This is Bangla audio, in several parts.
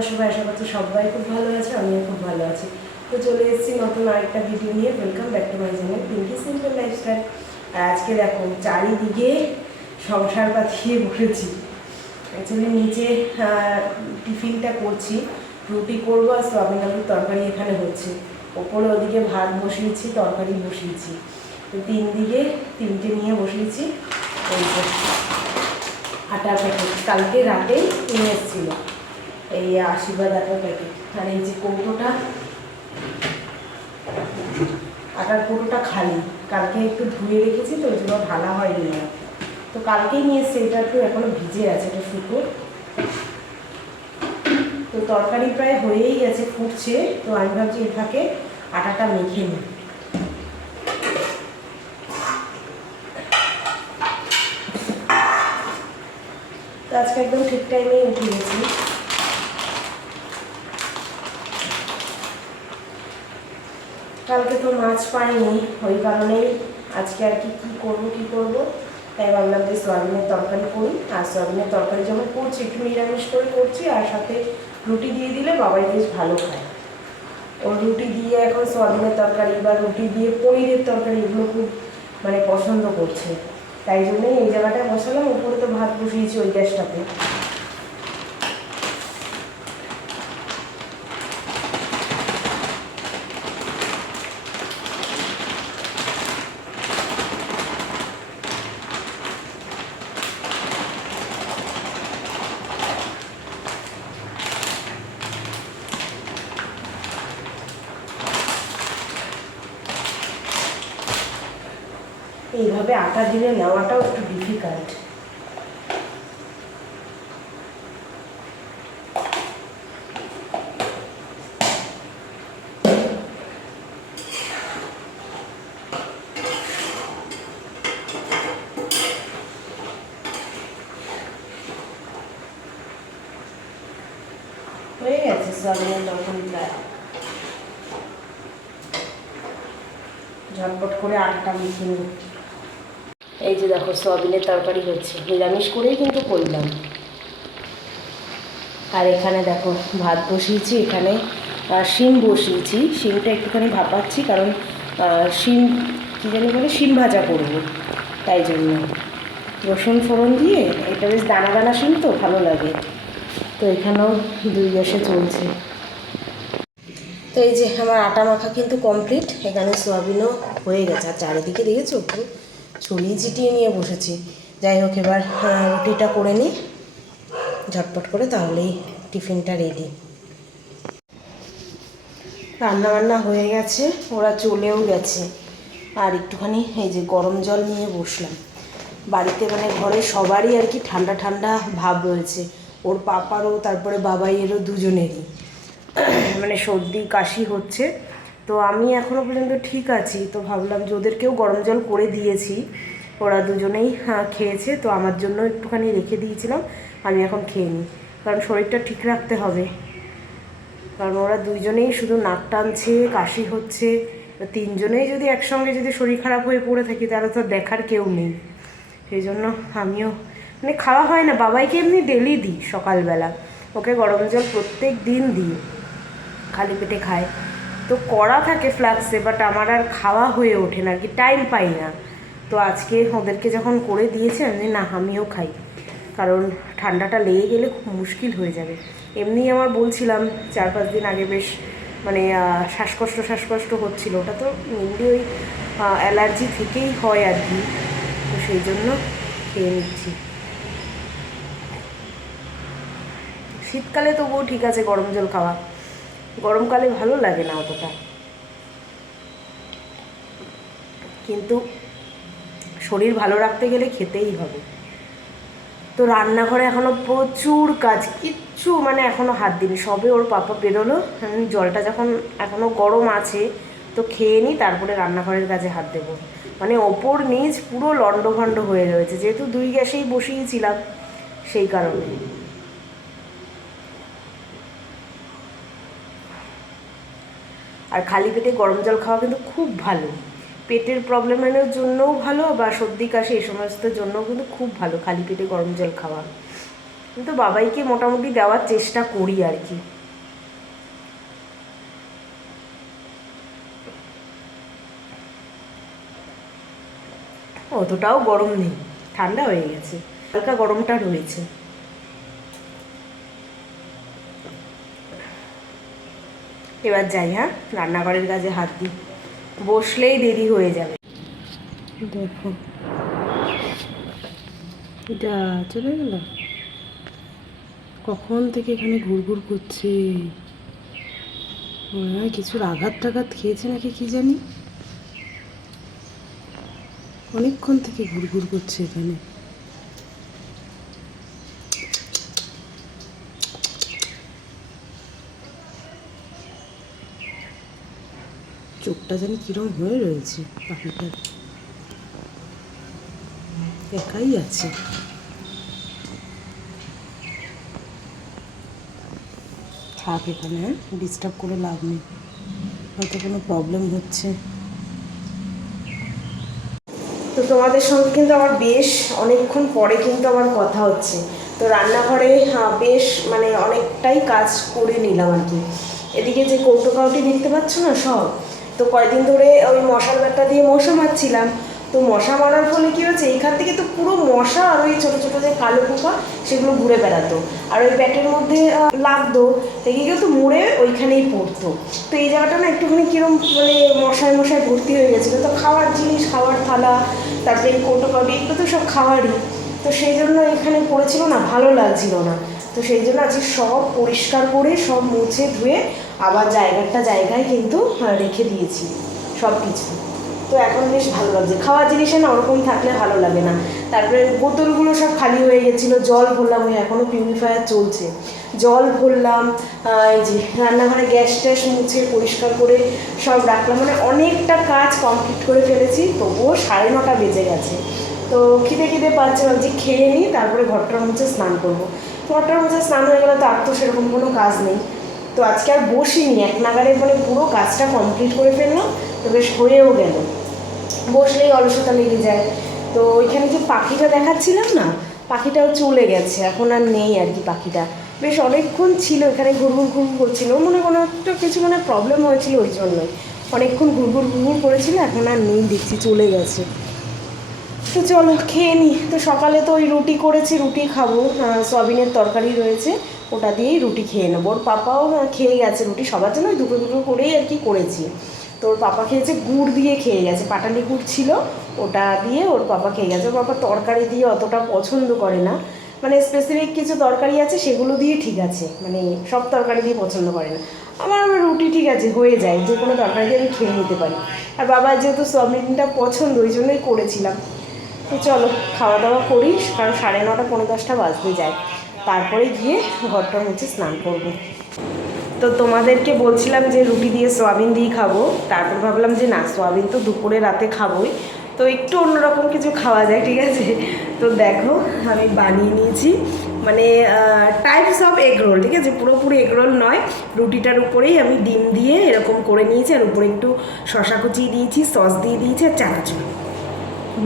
তোমরা সবাই আশা করছো সবাই খুব ভালো আছে, আমিও খুব ভালো আছি। তো চলে এসেছি নতুন আরেকটা ভিডিও নিয়ে। Welcome back to my channel Pinky simple lifestyle. আর আজকে দেখো চারিদিকে সংসার পাতিয়ে বসেছি। অ্যাকচুয়ালি নিচে টিফিনটা করছি, রুটি করবো আর সয়াবিন আলুর তরকারি এখানে হচ্ছে। ওপরে ওদিকে ভাত বসিয়েছি, তরকারি বসিয়েছি, তো তিনটে নিয়ে বসিয়েছি। এই যে আটার প্যাকেট কালকে রাতেই কিনে এসেছিল, এই আশীর্বাদ আটার প্যাকেট। আর এই যে কৌটোটা, আটার কৌটোটা খালি, কালকে একটু ধুয়ে রেখেছি তো ওই জন্য ঢালা হয়নি না। তো কালকেই নিয়ে এসছে, এটা একটু এখনো ভিজে আছে, এটা শুকো। তো তরকারি প্রায় হয়েই গেছে, ফুটছে। তো আমি ভাবছি এর ফাঁকে আটাটা মেখে নিই। তো আজকে একদম ঠিক টাইমেই উঠে গেছি। কালকে তো মাছ পাইনি, ওই কারণেই আজকে আর কি করবো তাই ভাবলাম যে সয়াবিনের তরকারি করি। আর সয়াবিনের তরকারি যখন করছি একটু নিরামিষ করে করছি, আর সাথে রুটি দিয়ে দিলে বাবাই বেশ ভালো খায়। ওর রুটি দিয়ে এখন সয়াবিনের তরকারি বা রুটি দিয়ে পনিরের তরকারি এগুলো খুব পছন্দ করছে। তাই জন্যই এই জায়গাটায় বসালাম। উপরে তো ভাত বসিয়েছি ওই গ্যাসটাতে। এইভাবে আটা দিলে নেওয়াটাও একটু ডিফিকাল্ট। হয়ে গেছে সয়াবিনের তরকারি প্রায়। ঝটপট করে আটাটা মেখে নিই। এই যে দেখো সয়াবিনের তরকারি হচ্ছে, নিরামিষ করেই কিন্তু করলাম। আর এখানে দেখো ভাত বসিয়েছি, এখানে শিম বসিয়েছি। শিমটা একটুখানি ভাপাচ্ছি, কারণ শিম কী জানি বলে শিম ভাজা করবো, তাই জন্য রসুন ফোড়ন দিয়ে। এটা বেশ দানা দানা শিম তো ভালো লাগে। তো এখানেও 2 গ্যাসে চলছে। তো এই যে আমার আটা মাখা কিন্তু কমপ্লিট। এখানে সয়াবিনও হয়ে গেছে। আর চারিদিকে দেখেছো পুরো ছড়িয়ে ছিটিয়ে নিয়ে বসেছি। যাই হোক, এবার রুটিটা করে নিই ঝটপট করে, তাহলেই টিফিনটা রেডি। রান্নাবান্না হয়ে গেছে, ওরা চলেও গেছে। আর একটুখানি এই যে গরম জল নিয়ে বসলাম। বাড়িতে ঘরে সবারই আর কি ঠান্ডা ঠান্ডা ভাব রয়েছে। ওর পাপারও, তারপরে বাবাইয়েরও, দুজনেরই সর্দি কাশি হচ্ছে। তো আমি এখনও পর্যন্ত ঠিক আছি। তো ভাবলাম যে ওদেরকেও গরম জল করে দিয়েছি, ওরা দুজনেই খেয়েছে। তো আমার জন্য একটুখানি রেখে দিয়েছিলাম, আমি এখন খেয়ে নিই, কারণ শরীরটা ঠিক রাখতে হবে। কারণ ওরা দুইজনেই শুধু নাক টানছে, কাশি হচ্ছে। তিনজনেই যদি একসঙ্গে যদি শরীর খারাপ হয়ে পড়ে থাকি, তাহলে তো দেখার কেউ নেই। সেই জন্য আমিও খাওয়া হয় না। বাবাইকে এমনি ডেলি দিই সকালবেলা, ওকে গরম জল প্রত্যেক দিন দিই, খালি পেটে খায়। তো করা থাকে ফ্লাক্সে, বাট আমার আর খাওয়া হয়ে ওঠে না আর কি, টাইম পাই না। তো আজকে ওদেরকে যখন করে দিয়েছে, আমি না আমিও খাই, কারণ ঠান্ডাটা লেগে গেলে খুব মুশকিল হয়ে যাবে। এমনি আমার বলছিলাম 4-5 দিন আগে বেশ শ্বাসকষ্ট হচ্ছিল। ওটা তো মেনলি ওই অ্যালার্জি থেকেই হয় আর কি। তো সেই জন্য খেয়ে নিচ্ছি। শীতকালে তবুও ঠিক আছে গরম জল খাওয়া, গরমকালে ভালো লাগে না অতটা। কিন্তু শরীর ভালো রাখতে গেলে খেতেই হবে। তো রান্নাঘরে এখনও প্রচুর কাজ, কিচ্ছু এখনও হাত দিইনি। সবে ওর পাপা বেরোলো, জলটা যখন এখনও গরম আছে তো খেয়ে নিই, তারপরে রান্নাঘরের কাজে হাত দেবো। ওপর নিচ পুরো লণ্ডভণ্ড হয়ে রয়েছে, যেহেতু 2 গ্যাসেই বসিয়েছিলাম সেই কারণে। আর খালি পেটে গরম জল খাওয়া কিন্তু খুব ভালো, পেটের প্রবলেমের জন্যও ভালো, বা সর্দি কাশি এই সমস্ত জন্যও কিন্তু খুব ভালো খালি পেটে গরম জল খাওয়া। কিন্তু বাবাইকে মোটামুটি দেওয়ার চেষ্টা করি আর কি। অতটাও গরম নেই, ঠান্ডা হয়ে গেছে, হালকা গরমটা রয়েছে। এবার যাই, হ্যাঁ রান্নাঘরের কাজে হাত দিই, বসলেই দেরি হয়ে যাবে। দেখো এটা চলে গেল, কখন থেকে এখানে ঘুরঘুর করছে, মনে হয় কিছুর আঘাত টাঘাত খেয়েছে নাকি কি জানি, অনেকক্ষণ থেকে ঘুরঘুর করছে এখানে। চোখটা যেন কিরম হয়ে রয়েছে পাখিটার, একাই আছে। থাক এখানে, হ্যাঁ ডিস্টার্ব করে লাভ নেই, হয়তো কোনো প্রবলেম হচ্ছে। তো তোমাদের সঙ্গে কিন্তু আমার বেশ অনেকক্ষণ পরে কিন্তু আমার কথা হচ্ছে। তো রান্নাঘরে বেশ মানে অনেকটাই কাজ করে নিলাম আর কি। এদিকে যে কৌটো কাউটি দেখতে পাচ্ছ না সব, তো কয়েকদিন ধরে ওই মশার ব্যাটটা দিয়ে মশা মারছিলাম। তো মশা মারার ফলে কী হচ্ছে, এইখান থেকে তো পুরো মশা আর ওই ছোটো ছোটো যে কালো পোকা সেগুলো ঘুরে বেড়াতো, আর ওই ব্যাটের মধ্যে লাগতো, দেখে গিয়ে তো মুড়ে ওইখানেই পড়তো। তো এই জায়গাটা না একটুখানি কীরকম মানে মশায় মশায় ভর্তি হয়ে গেছিলো। তো খাওয়ার জিনিস, খাওয়ার থালা, তারপরে এই কৌটো কাউটি এগুলো তো সব খাওয়ারই, তো সেই জন্য এখানে পড়েছিল না, ভালো লাগছিল না। তো সেই জন্য আজকে সব পরিষ্কার করে সব মুছে ধুয়ে আবার জায়গায় কিন্তু রেখে দিয়েছি সব কিছু। তো এখন বেশ ভালো লাগছে, খাওয়ার জিনিসে না ওরকম থাকলে ভালো লাগে না। তারপরে বোতলগুলো সব খালি হয়ে গেছিলো, জল ভরলাম, ওই এখনও পিউরিফায়ার চলছে, জল ভরলাম। এই যে রান্নাঘরে গ্যাস ট্যাস মুছে পরিষ্কার করে সব রাখলাম, মানে অনেকটা কাজ কমপ্লিট করে ফেলেছি। তবুও 9:30 বেজে গেছে। তো খিদে পাচ্ছে, ভাবছি খেয়ে নিই, তারপরে ঘরটার মুছে স্নান করবো। ঘরটার মুছে স্নান হয়ে গেলে তো আর তো সেরকম কোনো কাজ নেই। তো আজকে আর বসিনি, এক নাগারে মানে পুরো কাজটা কমপ্লিট করে ফেললাম, তো বেশ হয়েও গেল। বসলেই অলসতা লেগে যায়। তো ওইখানে যে পাখিটা দেখাচ্ছিলাম না, পাখিটাও চলে গেছে, এখন আর নেই আর কি। পাখিটা বেশ অনেকক্ষণ ছিল এখানে, ঘুরঘুর করছিল, কোনো একটা কিছু মানে প্রবলেম হয়েছিল, ওই জন্যই অনেকক্ষণ ঘুরঘুর করেছিল, এখন আর নেই, দেখছি চলে গেছে। তো চলো খেয়ে নিই। তো সকালে তো ওই রুটি করেছি, রুটি খাবো, সয়াবিনের তরকারি রয়েছে, ওটা দিয়েই রুটি খেয়ে নেবো। ওর পাপাও খেয়ে গেছে রুটি, সবার জন্য দুটো করেই আর কি করেছি। তো ওর পাপা খেয়েছে, গুড় দিয়ে খেয়ে গেছে, পাটালি গুড় ছিল, ওটা দিয়ে ওর পাপা খেয়ে গেছে। ওর পাপা তরকারি দিয়ে অতটা পছন্দ করে না, মানে স্পেসিফিক কিছু তরকারি আছে সেগুলো দিয়ে ঠিক আছে, মানে সব তরকারি দিয়ে পছন্দ করে না। আমার রুটি ঠিক আছে, হয়ে যায়, যে কোনো তরকারি দিয়ে আমি খেয়ে নিতে পারি। আর বাবার যেহেতু সয়াবিনটা পছন্দ, ওই জন্যই করেছিলাম। তো চলো খাওয়া দাওয়া করি, কারণ 9:30 10:15 বাজতে যায়, তারপরে গিয়ে ঘরটা মুছে স্নান করব। তো তোমাদেরকে বলছিলাম যে রুটি দিয়ে সয়াবিন দিয়ে খাবো, তারপর ভাবলাম যে না, সয়াবিন তো দুপুরে রাতে খাবোই, তো একটু অন্যরকম কিছু খাওয়া যায়, ঠিক আছে। তো দেখো আমি বানিয়ে নিয়েছি, মানে টাইপস অফ এগ রোল, ঠিক আছে, পুরোপুরি এগ রোল নয়, রুটিটার উপরেই আমি ডিম দিয়ে এরকম করে নিয়েছি, আর উপরে একটু শশা কুচি দিয়েছি, সস দিয়ে দিয়েছি, আর চানাচুর,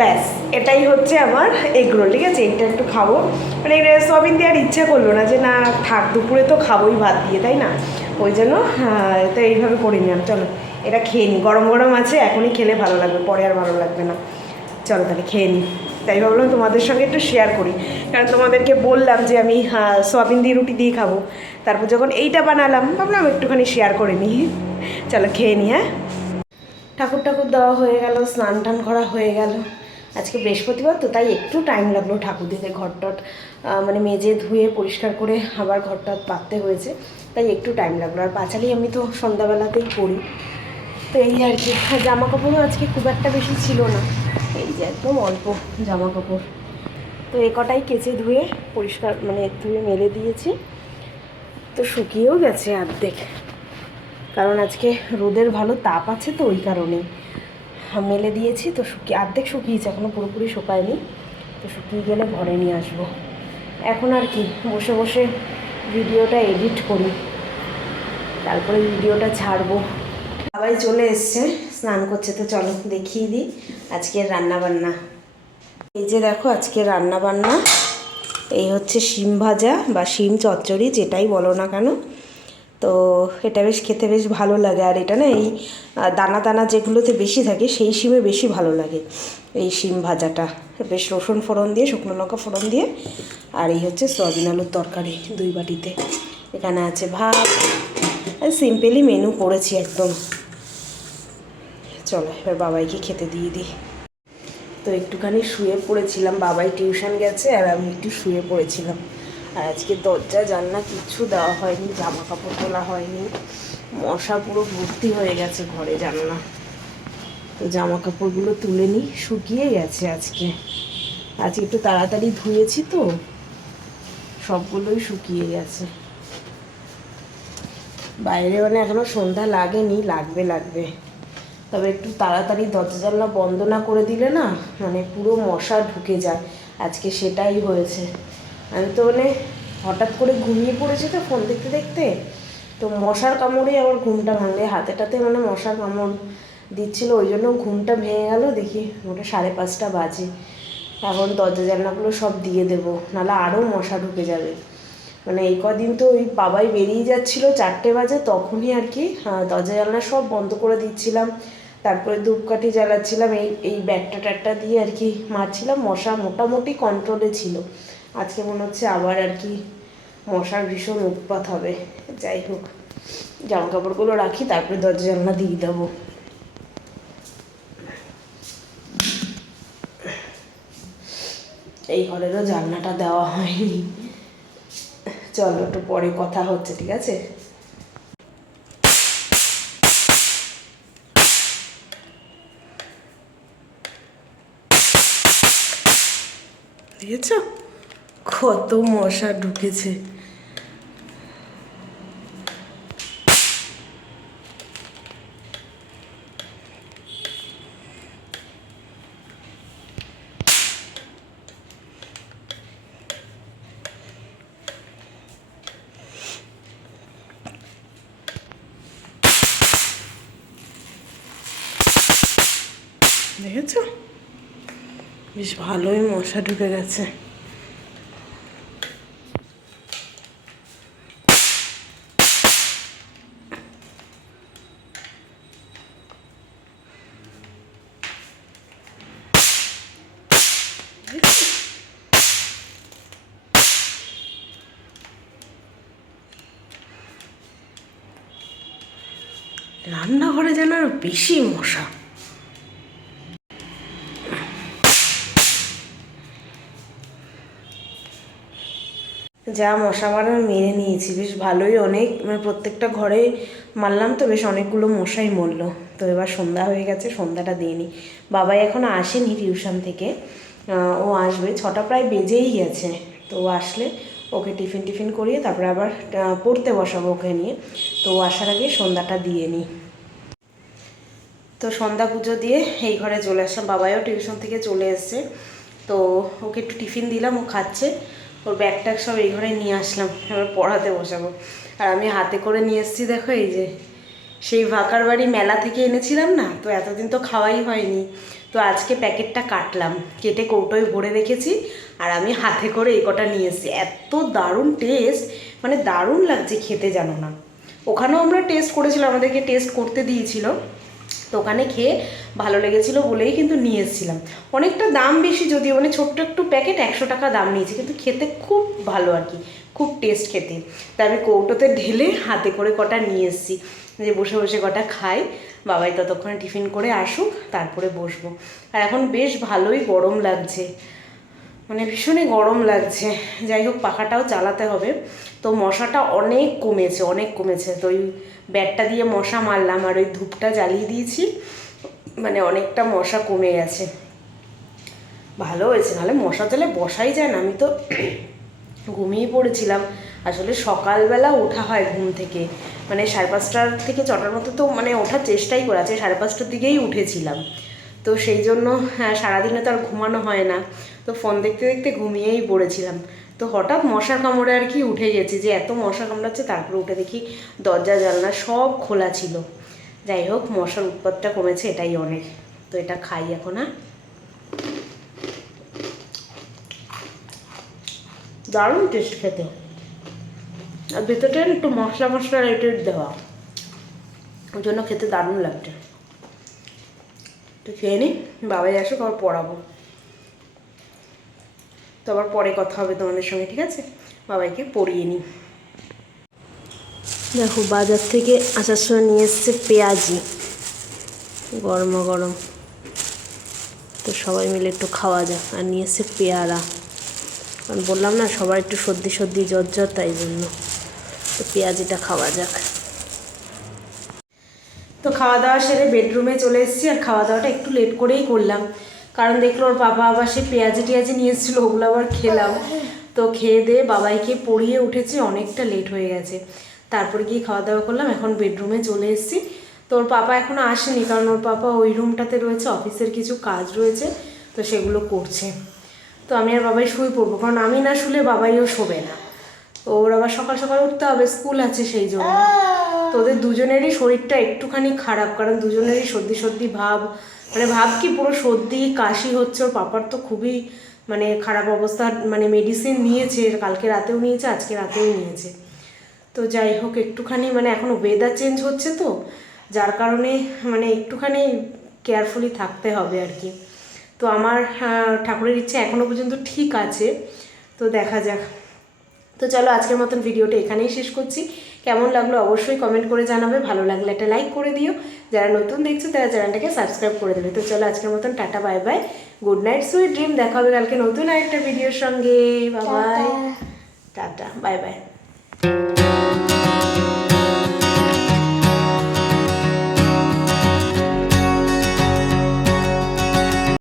ব্যাস এটাই হচ্ছে আমার এগরোল, ঠিক আছে। এটা একটু খাবো, মানে সয়াবিন দিয়ে আর ইচ্ছা করলো না, যে না থাক, দুপুরে তো খাবোই ভাত দিয়ে, তাই না, ওই জন্য তো এইভাবে করে নিলাম। চলো এটা খেয়ে নিই, গরম গরম আছে, এখনই খেলে ভালো লাগবে, পরে আর ভালো লাগবে না। চলো তাহলে খেয়ে নিই, তাই ভাবলাম তোমাদের সঙ্গে একটু শেয়ার করি, কারণ তোমাদেরকে বললাম যে আমি সয়াবিন দিয়ে রুটি দিয়ে খাবো, তারপর যখন এইটা বানালাম ভাবলাম একটুখানি শেয়ার করে নিই। চলো খেয়ে নিই। হ্যাঁ, ঠাকুর দেওয়া হয়ে গেল, স্নান টান করা হয়ে গেল। আজকে বৃহস্পতিবার তো, তাই একটু টাইম লাগলো ঠাকুর দিতে, ঘরটট মানে মেজে ধুয়ে পরিষ্কার করে আবার ঘরটা পাততে হয়েছে, তাই একটু টাইম লাগলো। আর পাঁচালি আমি তো সন্ধ্যাবেলাতেই করি, তো এই আর কি। জামা কাপড়ও আজকে খুব একটা বেশি ছিল না, এই যে একদম অল্প জামা কাপড়, তো এ কটাই কেচে ধুয়ে পরিষ্কার মানে ধুয়ে মেলে দিয়েছি। তো শুকিয়েও গেছে অর্ধেক, কারণ আজকে রোদের ভালো তাপ আছে, তো ওই কারণে মেলে দিয়েছি। তো অর্ধেক শুকিয়েছে, এখনও পুরোপুরি শুকায়নি, তো শুকিয়ে গেলে ঘরে নিয়ে আসবো। এখন আর কি বসে বসে ভিডিওটা এডিট করি, তারপরে ভিডিওটা ছাড়বো। সবাই চলে এসছে, স্নান করছে, তো চলো দেখিয়ে দিই আজকের রান্নাবান্না। এই যে দেখো আজকের রান্নাবান্না, এই হচ্ছে শিম ভাজা বা শিম চচ্চড়ি, যেটাই বলো না কেন। তো এটা বেশ খেতে বেশ ভালো লাগে। আর এটা না এই দানা দানা যেগুলোতে বেশি থাকে সেই শিমে বেশি ভালো লাগে এই শিম ভাজাটা। বেশ রসুন ফোড়ন দিয়ে, শুকনো লঙ্কা ফোড়ন দিয়ে। আর এই হচ্ছে সয়াবিন আলুর তরকারি 2 বাটিতে। এখানে আছে ভাত। সিম্পলি মেনু করেছি একদম। চলো এবার বাবাইকে খেতে দিয়ে দিই। তো একটুখানি শুয়ে পড়েছিলাম, বাবাই টিউশন গেছে আর আমি একটু শুয়ে পড়েছিলাম। আর আজকে দরজা জানলা কিচ্ছু দেওয়া হয়নি, জামা কাপড় তোলা হয়নি, মশা পুরো ভর্তি হয়ে গেছে ঘরে জানলা। তো জামা কাপড়গুলো তুলে নিই, শুকিয়ে গেছে আজকে। আজকে একটু তাড়াতাড়ি ধুয়েছি তো সবগুলোই শুকিয়ে গেছে। বাইরে মানে এখনও সন্ধ্যা লাগেনি, লাগবে। তবে একটু তাড়াতাড়ি দরজা জানলা বন্ধ না করে দিলে না মানে পুরো মশা ঢুকে যায়। আজকে সেটাই হয়েছে। আমি তো মানে হঠাৎ করে ঘুমিয়ে পড়েছি তো ফোন দেখতে দেখতে, তো মশার কামড়ে আবার ঘুমটা ভাঙলে, হাতেটাতে মানে মশার কামড় দিচ্ছিল, ওই জন্য ঘুমটা ভেঙে গেল। দেখি ওটা 5:30 বাজে। এখন দরজা জানলাগুলো সব দিয়ে দেবো, নাহলে আরও মশা ঢুকে যাবে। মানে এই কদিন তো ওই বাবাই বেরিয়ে যাচ্ছিলো 4টে বাজে, তখনই আর কি দরজা জানলা সব বন্ধ করে দিচ্ছিলাম। তারপরে ধূপকাঠি জ্বালাচ্ছিলাম, এই ব্যাটটা ট্যাটটা দিয়ে আর কি মারছিলাম। মশা মোটামুটি কন্ট্রোলে ছিল। আজকে মনে হচ্ছে আবার আর কি মশার ভীষণ উৎপাত হবে। যাই হোক, জামা কাপড়গুলো রাখি, তারপরে দরজা জানলা দিয়ে দেবো। এই ঘরেরও জানলাটা দেওয়া হয়নি। চলো একটু পরে কথা হচ্ছে, ঠিক আছে? দেখেছ কত মশা ঢুকেছে। দেখেছো বেশ ভালোই মশা ঢুকে গেছে। রান্নাঘরে যেন আরো বেশি মশা। যা মশা মারার মেরে নিয়েছি, বেশ ভালোই অনেক, মানে প্রত্যেকটা ঘরে মারলাম তো বেশ অনেকগুলো মশাই মরলো। তো এবার সন্ধ্যা হয়ে গেছে, সন্ধ্যাটা দিয়ে নিই। বাবাই এখনও আসেনি টিউশন থেকে, ও আসবে, 6টা প্রায় বেজেই গেছে। তো ও আসলে ওকে টিফিন করিয়ে তারপরে আবার পড়তে বসাবো ওকে নিয়ে। তো ও আসার আগে সন্ধ্যাটা দিয়ে নিই। তো সন্ধ্যা পুজো দিয়ে এই ঘরে চলে আসলাম। বাবাইও টিউশন থেকে চলে এসছে, তো ওকে একটু টিফিন দিলাম, ও খাচ্ছে। ওর ব্যাগ ট্যাগ সব এই ঘরে নিয়ে আসলাম, এবার পড়াতে বসাবো। আর আমি হাতে করে নিয়ে এসেছি, দেখো এই যে সেই ভাকার বাড়ি মেলা থেকে এনেছিলাম না, তো এতদিন তো খাওয়াই হয়নি। তো আজকে প্যাকেটটা কাটলাম, কেটে কৌটোয় ভরে রেখেছি। আর আমি হাতে করে এই কটা নিয়ে এসেছি। এত দারুণ টেস্ট, মানে দারুণ লাগছে খেতে, জানো না। ওখানেও আমরা টেস্ট করেছিলাম, আমাদেরকে টেস্ট করতে দিয়েছিল। তো ওখানে খেয়ে ভালো লেগেছিলো বলেই কিন্তু নিয়ে এসেছিলাম। অনেকটা দাম বেশি যদিও, মানে ছোট্ট একটু প্যাকেট 100 টাকা দাম নিয়েছে, কিন্তু খেতে খুব ভালো আর কি, খুব টেস্ট খেতে। তাই আমি কৌটোতে ঢেলে হাতে করে কটা নিয়ে এসেছি, যে বসে বসে কটা খাই। বাবাই ততক্ষণে টিফিন করে আসুক, তারপরে বসবো। আর এখন বেশ ভালোই গরম লাগছে, মানে ভীষণই গরম লাগছে। যাই হোক, পাখাটাও চালাতে হবে। তো মশাটা অনেক কমেছে। তো ওই ব্যাটটা দিয়ে মশা মারলাম আর ওই ধূপটা জ্বালিয়ে দিয়েছি, মানে অনেকটা মশা কমে গেছে। ভালো হয়েছে, নাহলে মশা জলে বসাই যায় না। আমি তো ঘুমিয়ে পড়েছিলাম। আসলে সকালবেলা ওঠা হয় ঘুম থেকে, মানে 5:30 থেকে 6টার মতো তো মানে ওঠার চেষ্টাই করে আছে, 5:30টার দিকেই উঠেছিলাম। তো সেই জন্য সারাদিনে তো আর ঘুমানো হয় না, তো ফোন দেখতে দেখতে ঘুমিয়েই পড়েছিলাম। তো হঠাৎ মশার কামড়ে আর কি উঠে গেছি, যে এত মশা কামড়াচ্ছে। তারপরে উঠে দেখি দরজা জানলা সব খোলা ছিল। যাই হোক, মশার উৎপাতটা কমেছে, এটাই অনেক। তো এটা খাই এখন। দারুণ টেস্ট খেতে, আর ভেতরটা একটু মশলা মশলা রেটেড দেওয়া, ওই জন্য খেতে দারুণ লাগছে। তো খেয়ে নিই, বাবাই আসুক আবার পড়াবো, তো আবার পরে কথা হবে তোমাদের সঙ্গে, ঠিক আছে? বাবাইকে পড়িয়ে নিই। দেখো বাজার থেকে আসার সময় নিয়ে এসছে পেঁয়াজি, গরমা গরম, তো সবাই মিলে একটু খাওয়া যাক। আর নিয়ে এসছে পেয়ারা, কারণ বললাম না সবার একটু সর্দি সর্দি জ্বর জ্বর, তাই জন্য তো পেঁয়াজিটা খাওয়া যাক। তো খাওয়া দাওয়া সেরে বেডরুমে চলে এসেছি, আর খাওয়া দাওয়াটা একটু লেট করেই করলাম, কারণ দেখলো ওর বাবা আবার সে পেঁয়াজি টিয়াজি নিয়ে এসেছিলো, ওগুলো আবার খেলাম। তো খেয়ে দিয়ে বাবাইকে পড়িয়ে উঠেছি, অনেকটা লেট হয়ে গেছে, তারপরে গিয়ে খাওয়া দাওয়া করলাম। এখন বেডরুমে চলে এসেছি। তো ওর পাপা এখনও আসেনি, কারণ ওর পাপা ওই রুমটাতে রয়েছে, অফিসের কিছু কাজ রয়েছে, তো সেগুলো করছে। তো আমি আর বাবাই শুয়ে পড়বো, কারণ আমি না শুলে বাবাইও শোবে না। তো ওর আবার সকাল সকাল উঠতে হবে, স্কুল আছে সেই জন্য। তো ওদের দুজনেরই শরীরটা একটুখানি খারাপ, কারণ দুজনেরই সর্দি সর্দি ভাব, মানে ভাব কি পুরো সর্দি কাশি হচ্ছে। ওর পাপার তো খুবই মানে খারাপ অবস্থা, মানে মেডিসিন নিয়েছে, কালকে রাতেও নিয়েছে, আজকে রাতেও নিয়েছে। তো যাই হোক, একটুখানি মানে এখন ওয়েদার চেঞ্জ হচ্ছে, তো যার কারণে মানে একটুখানি কেয়ারফুলি থাকতে হবে আর কি। তো আমার ঠাকুরের ইচ্ছে এখনও পর্যন্ত ঠিক আছে, তো দেখা যাক। তো চলো আজকের মতন ভিডিওটা এখানেই শেষ করছি। কেমন লাগলো অবশ্যই কমেন্ট করে জানাবে, ভালো লাগলে একটা লাইক করে দিও, যারা নতুন দেখছো তারা চ্যানেলটাকে সাবস্ক্রাইব করে দেবে। তো চলো আজকের মতন tata, bye bye, good night, sweet dream. দেখা হবে কালকে নতুন আরেকটা ভিডিওর সঙ্গে। Bye bye, tata, bye bye.